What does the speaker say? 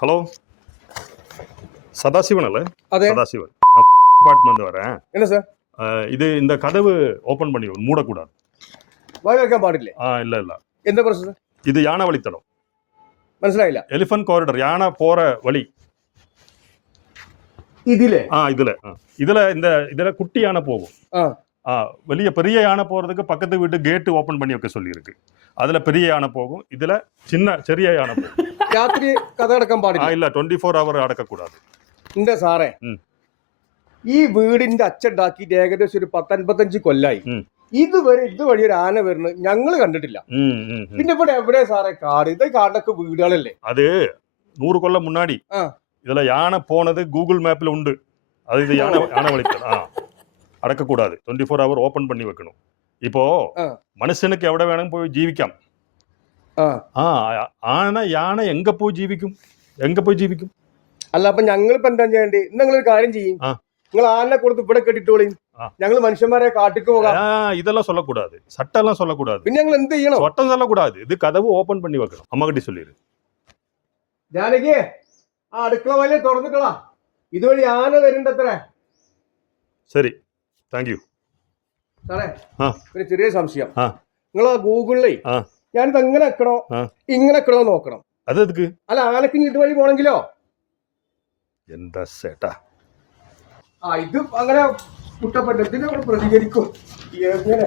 Hello சதாசிவன் அல்ல? അതെ. சதாசிவன். நான் அபார்ட்மெண்ட் வரேன். என்ன சார்? இது இந்த கதவு ஓபன் பண்ணி மூடக்கூடாது. വായ വെക്കാൻ പാടില്ലേ? இல்ல இல்ல. എന്താ പ്രശ്നം? இது யானை வழித்தடம். മനസ്സിലായില്ല. எலிஃபன்ட் காரிடர், யானை போற வழி. ഇതിലെ இதுல இதுல குட்டி யானை போகும். வெளிய பெரிய யானை போறதுக்கு பக்கத்து வீட்டு கேட் ஓபன் பண்ணி வைக்க சொல்லி இருக்கு. அதுல பெரிய யானை போகும், இதுல ചെറിയ யானை போகும். രാത്രി കഥ അടക്കാൻ പാടില്ല. இல்ல 24 hour അടക്കக்கூடாது. എന്റെ സാറേ, ഈ വീടിന്റെ അച്ചുണ്ടാക്കിയിട്ട് ഏകദേശം ഒരു 10-55 കൊല്ലായി. ഇതുവഴി ഒരു ആന വരുന്നത് ഞങ്ങള് കണ്ടിട്ടില്ല. പിന്നെ ഇവിടെ എവിടെ സാറേ കാട്? ഇത് കാടൊക്കെ വീടുകളല്ലേ? அது 100 கொல்ல முன்னாடி இதுல யானை போனது கூகுள் மேப்ல உண்டு. அது இது யானை வழித்தடம். അടക്കக்கூடாது. 24 hour ഓപ്പൺ பண்ணி വെക്കണം. ഇപ്പോ മനുഷ്യനുക്ക് എവിടെ വേണം പോയി ജീവിക്കാം. യാന എങ്ക പോയി ജീവിക്കും? അല്ല, അപ്പൊ ഞങ്ങളിപ്പോ എന്താ ചെയ്യേണ്ടി? നിങ്ങളൊരു കാര്യം ചെയ്യും, നിങ്ങൾ ആനെ കൊടുത്ത് ഇവിടെ കെട്ടിട്ടോളിയും, ഞങ്ങൾ മനുഷ്യന്മാരെ കാട്ടിക്ക് പോകാം. இதெல்லாம் சொல்லக்கூடாது, சட்டெல்லாம் சொல்லக்கூடாது. പിന്നെ ഞങ്ങൾ എന്ത് ചെയ്യണം? சட்டம் சொல்லக்கூடாது. இது கதவு ஓபன் பண்ணி வைக்கணும். அம்மா கிட்ட சொல்லிடு. ജാനകി, ആ അടുക്കള വല തുറന്നിട്ടളാ, ഇതുവഴി ആന വരുന്നത്ര. ശരി, താങ്ക് യു സാറേ. ഒരു ചെറിയ സംശയം. നിങ്ങൾ ആ ഗൂഗിളിലേ ഞാനിത് എങ്ങനെ വെക്കണോ ഇങ്ങനെ വെക്കണോ നോക്കണം. അതെന്ത്? അല്ല, ആനക്ക് ഇതുവഴി പോണെങ്കിലോ? എന്താ ചേട്ടാ ഇത് അങ്ങനെ കുട്ടപ്പെട്ടതിന് പ്രതികരിക്കും എങ്ങനെ?